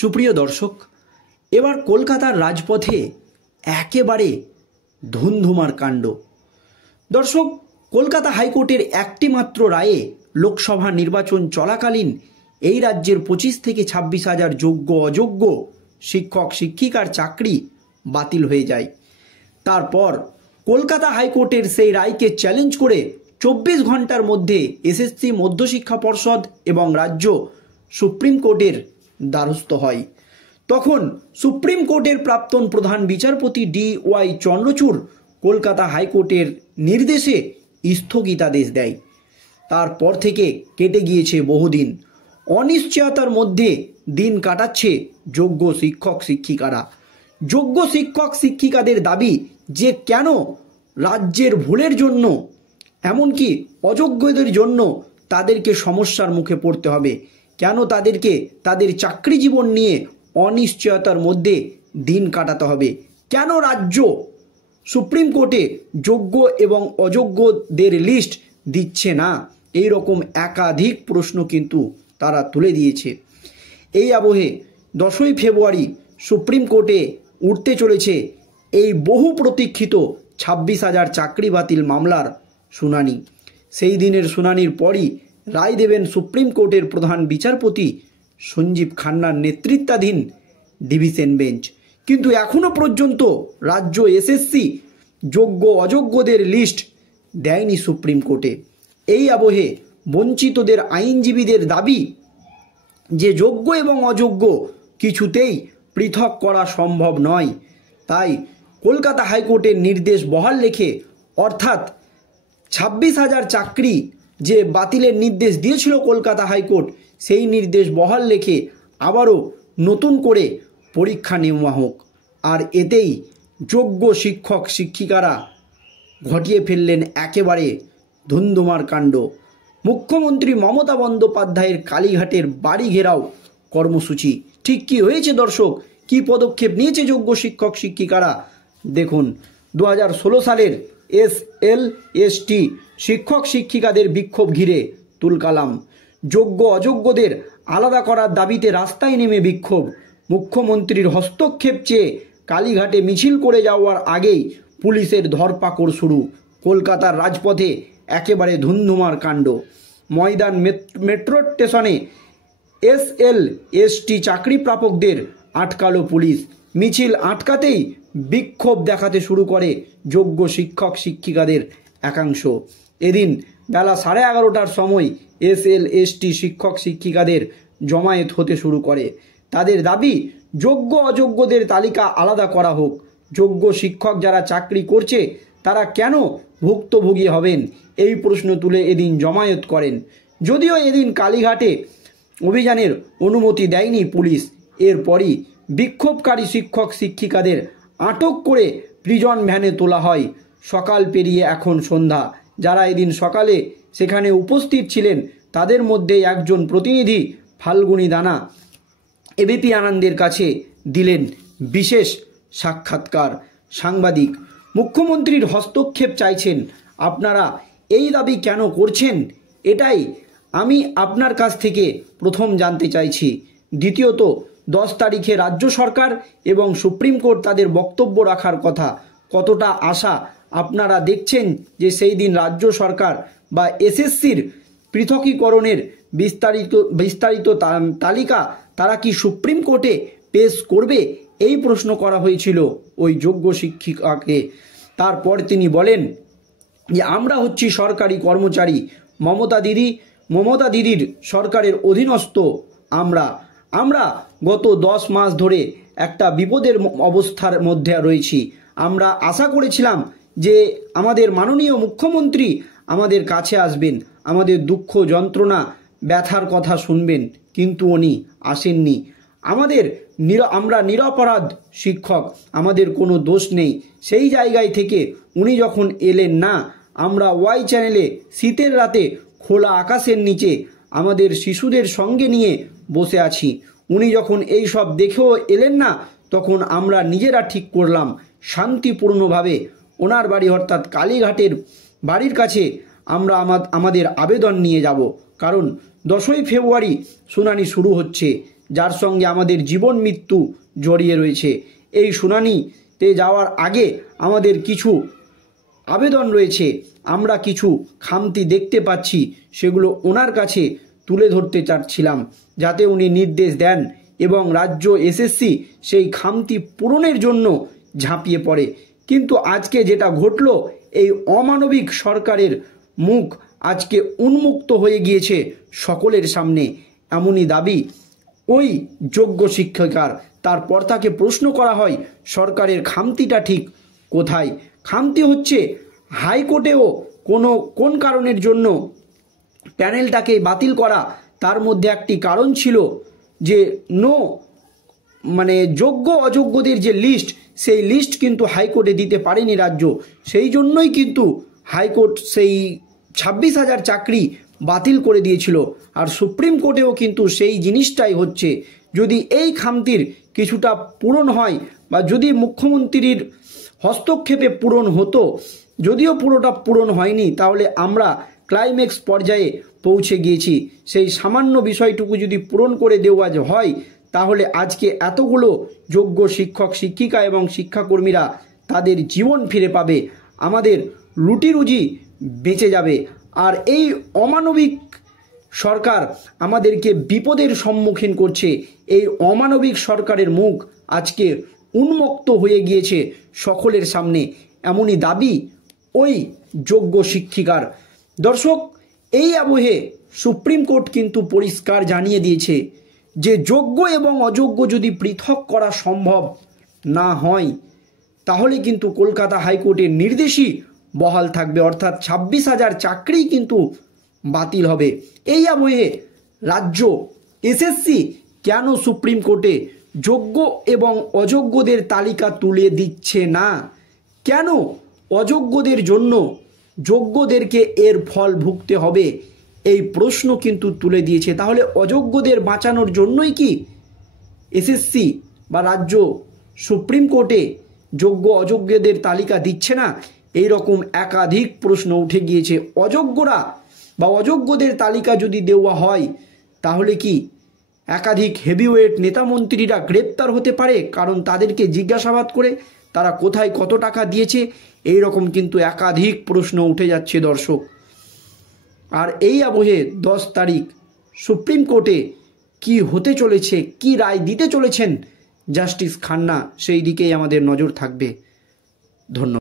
সুপ্রিয় দর্শক, এবার কলকাতার রাজপথে একেবারে ধুন্ধুমার কাণ্ড। দর্শক, কলকাতা হাইকোর্টের একটি মাত্র রায়ে লোকসভা নির্বাচন চলাকালীন এই রাজ্যের 25 থেকে 26,000 যোগ্য অযোগ্য শিক্ষক শিক্ষিকার চাকরি বাতিল হয়ে যায়। তারপর কলকাতা হাইকোর্টের সেই রায়কে চ্যালেঞ্জ করে 24 ঘন্টার মধ্যে এসএসসি, মধ্যশিক্ষা পর্ষদ এবং রাজ্য সুপ্রিম কোর্টের দ্বারস্থ হয়। তখন সুপ্রিম কোর্টের প্রাক্তন প্রধান বিচারপতি DY চন্দ্রচূড় কলকাতা হাইকোর্টের নির্দেশে স্থগিতাদেশ দেয়। তারপর থেকে কেটে গিয়েছে বহুদিন। অনিশ্চয়তার মধ্যে দিন কাটাচ্ছে যোগ্য শিক্ষক শিক্ষিকারা। যোগ্য শিক্ষক শিক্ষিকাদের দাবি যে কেন রাজ্যের ভুলের জন্য, এমনকি অযোগ্যদের জন্য তাদেরকে সমস্যার মুখে পড়তে হবে, কেন তাদেরকে তাদের চাকরি জীবন নিয়ে অনিশ্চয়তার মধ্যে দিন কাটাতে হবে, কেন রাজ্য সুপ্রিম কোর্টে যোগ্য এবং অযোগ্যদের লিস্ট দিচ্ছে না। এই রকম একাধিক প্রশ্ন কিন্তু তারা তুলে দিয়েছে। এই আবহে 10ই ফেব্রুয়ারি সুপ্রিম কোর্টে উঠতে চলেছে এই বহু প্রতীক্ষিত 26,000 চাকরি বাতিল মামলার শুনানি। সেই দিনের শুনানির পরই রায় দেবেন সুপ্রিম কোর্টের প্রধান বিচারপতি সঞ্জীব খান্নার নেতৃত্বাধীন ডিভিশন বেঞ্চ। কিন্তু এখনও পর্যন্ত রাজ্য এসএসসি যোগ্য অযোগ্যদের লিস্ট দেয়নি সুপ্রিম কোর্টে। এই আবহে বঞ্চিতদের আইনজীবীদের দাবি যে যোগ্য এবং অযোগ্য কিছুতেই পৃথক করা সম্ভব নয়। তাই কলকাতা হাইকোর্টের নির্দেশ বহাল রেখে, অর্থাৎ 26,000 চাকরি যে বাতিলের নির্দেশ দিয়েছিল কলকাতা হাইকোর্ট, সেই নির্দেশ বহাল রেখে আবারও নতুন করে পরীক্ষা নেওয়া হোক। আর এতেই যোগ্য শিক্ষক শিক্ষিকারা ঘটিয়ে ফেললেন একেবারে ধুন্ধুমার কাণ্ড। মুখ্যমন্ত্রী মমতা বন্দ্যোপাধ্যায়ের কালীঘাটের বাড়ি ঘেরাও কর্মসূচি। ঠিক কী হয়েছে দর্শক, কী পদক্ষেপ নিয়েছে যোগ্য শিক্ষক শিক্ষিকারা দেখুন। 2016 সালের SLST শিক্ষক শিক্ষিকাদের বিক্ষোভ ঘিরে তুলকালাম। যোগ্য অযোগ্যদের আলাদা করার দাবিতে রাস্তায় নেমে বিক্ষোভ। মুখ্যমন্ত্রীর হস্তক্ষেপ চেয়ে কালীঘাটে মিছিল করে যাওয়ার আগেই পুলিশের ধরপাকড় শুরু। কলকাতার রাজপথে একেবারে ধুন্ধুমার কাণ্ড। ময়দান মেট্রো স্টেশনে SLST চাকরি প্রাপকদের আটকালো পুলিশ। মিছিল আটকাতেই বিক্ষোভ দেখাতে শুরু করে যোগ্য শিক্ষক শিক্ষিকাদের একাংশ। এদিন বেলা 11:30টার সময় SLST শিক্ষক শিক্ষিকাদের জমায়েত হতে শুরু করে। তাদের দাবি যোগ্য অযোগ্যদের তালিকা আলাদা করা হোক। যোগ্য শিক্ষক যারা চাকরি করছে তারা কেন ভুক্তভোগী হবেন, এই প্রশ্ন তুলে এদিন জমায়েত করেন। যদিও এদিন কালীঘাটে অভিযানের অনুমতি দেয়নি পুলিশ। এরপরই বিক্ষোভকারী শিক্ষক শিক্ষিকাদের আটক করে প্রিজন ভ্যানে তোলা হয়। সকাল পেরিয়ে এখন সন্ধ্যা। যারা এদিন সকালে সেখানে উপস্থিত ছিলেন তাদের মধ্যে একজন প্রতিনিধি ফাল্গুনী দানা ABP আনন্দের কাছে দিলেন বিশেষ সাক্ষাৎকার। সাংবাদিক, মুখ্যমন্ত্রীর হস্তক্ষেপ চাইছেন, আপনারা এই দাবি কেন করছেন, এটাই আমি আপনার কাছ থেকে প্রথম জানতে চাইছি। দ্বিতীয়ত, 10 তারিখে রাজ্য সরকার এবং সুপ্রিম কোর্ট তাদের বক্তব্য রাখার কথা, কতটা আশা আপনারা দেখছেন যে সেই দিন রাজ্য সরকার বা এসএসসির পৃথকীকরণের বিস্তারিত তালিকা তারা কি সুপ্রিম কোর্টে পেশ করবে, এই প্রশ্ন করা হয়েছিল ওই যোগ্য শিক্ষিকাকে। তারপর তিনি বলেন যে আমরা হচ্ছি সরকারি কর্মচারী, মমতা দিদির সরকারের অধীনস্থ আমরা গত 10 মাস ধরে একটা বিপদের অবস্থার মধ্যে রয়েছি। আমরা আশা করেছিলাম যে আমাদের মাননীয় মুখ্যমন্ত্রী আমাদের কাছে আসবেন, আমাদের দুঃখ যন্ত্রণা ব্যথার কথা শুনবেন, কিন্তু উনি আসেননি। আমরা নিরপরাধ শিক্ষক, আমাদের কোনো দোষ নেই। সেই জায়গায় থেকে উনি যখন এলেন না, আমরা ওয়াই চ্যানেলে শীতের রাতে খোলা আকাশের নিচে আমাদের শিশুদের সঙ্গে নিয়ে বসে আছি। উনি যখন এই সব দেখেও এলেন না, তখন আমরা নিজেরা ঠিক করলাম শান্তিপূর্ণভাবে ওনার বাড়ি অর্থাৎ কালীঘাটের বাড়ির কাছে আমরা আমাদের আবেদন নিয়ে যাব। কারণ 10ই ফেব্রুয়ারি শুনানি শুরু হচ্ছে। যার সঙ্গে আমাদের জীবন মৃত্যু জড়িয়ে রয়েছে। এই শুনানিতে যাওয়ার আগে আমাদের কিছু আবেদন রয়েছে, আমরা কিছু খামতি দেখতে পাচ্ছি, সেগুলো ওনার কাছে তুলে ধরতে চাচ্ছিলাম যাতে উনি নির্দেশ দেন এবং রাজ্য এসএসসি সেই খামতি পূরণের জন্য ঝাঁপিয়ে পড়ে। কিন্তু আজকে যেটা ঘটলো, এই অমানবিক সরকারের মুখ আজকে উন্মুক্ত হয়ে গিয়েছে সকলের সামনে, এমনই দাবি ওই যোগ্য শিক্ষিকার। তারপর তাকে প্রশ্ন করা হয় সরকারের খামতিটা ঠিক কোথায়। খামতি হচ্ছে হাইকোর্টেও কোন কারণের জন্য প্যানেলটাকে বাতিল করা, তার মধ্যে একটি কারণ ছিল যে যোগ্য অযোগ্যদের যে লিস্ট, সেই লিস্ট কিন্তু হাইকোর্টে দিতে পারেনি রাজ্য। সেই জন্যই কিন্তু হাইকোর্ট সেই 26,000 চাকরি বাতিল করে দিয়েছিল। আর সুপ্রিম কোর্টেও কিন্তু সেই জিনিসটাই হচ্ছে। যদি এই খামতির কিছুটা পূরণ হয় বা যদি মুখ্যমন্ত্রীর হস্তক্ষেপে পূরণ হতো, যদিও পুরোটা পূরণ হয়নি, তাহলে আমরা ক্লাইম্যাক্স পর্যায়ে পৌঁছে গিয়েছি। সেই সামান্য বিষয়টুকু যদি পূরণ করে দেওয়া হয়, তাহলে আজকে এতগুলো যোগ্য শিক্ষক শিক্ষিকা এবং শিক্ষাকর্মীরা তাদের জীবন ফিরে পাবে, আমাদের রুটি রুজি বেঁচে যাবে। আর এই অমানবিক সরকার আমাদেরকে বিপদের সম্মুখীন করছে। এই অমানবিক সরকারের মুখ আজকে উন্মুক্ত হয়ে গিয়েছে সকলের সামনে, এমনই দাবি ওই যোগ্য শিক্ষিকার। দর্শক, এই আবহে সুপ্রিম কোর্ট কিন্তু পরিষ্কার জানিয়ে দিয়েছে যে যোগ্য এবং অযোগ্য যদি পৃথক করা সম্ভব না হয়, তাহলে কিন্তু কলকাতা হাইকোর্টের নির্দেশই বহাল থাকবে, অর্থাৎ 26,000 চাকরি কিন্তু বাতিল হবে। এই আবহে রাজ্য এসএসসি কেন সুপ্রিম কোর্টে যোগ্য এবং অযোগ্যদের তালিকা তুলে দিচ্ছে না, কেন অযোগ্যদের জন্য যোগ্যদেরকে এর ফল ভুগতে হবে, এই প্রশ্ন কিন্তু তুলে দিয়েছে। তাহলে অযোগ্যদের বাঁচানোর জন্যই কি এসএসসি বা রাজ্য সুপ্রিম কোর্টে যোগ্য অযোগ্যদের তালিকা দিচ্ছে না? এই রকম একাধিক প্রশ্ন উঠে গিয়েছে। অযোগ্যরা বা অযোগ্যদের তালিকা যদি দেওয়া হয়, তাহলে কি একাধিক হেভিওয়েট নেতামন্ত্রীরা গ্রেপ্তার হতে পারে? কারণ তাদেরকে জিজ্ঞাসাবাদ করে তারা কোথায় কত টাকা দিয়েছে, এই রকম কিন্তু একাধিক প্রশ্ন উঠে যাচ্ছে দর্শক। আর এই আবহে 10 তারিখ সুপ্রিম কোর্টে কি হতে চলেছে, কি রায় দিতে চলেছেন জাস্টিস খান্না, সেই দিকেই আমাদের নজর থাকবে। ধন্যবাদ।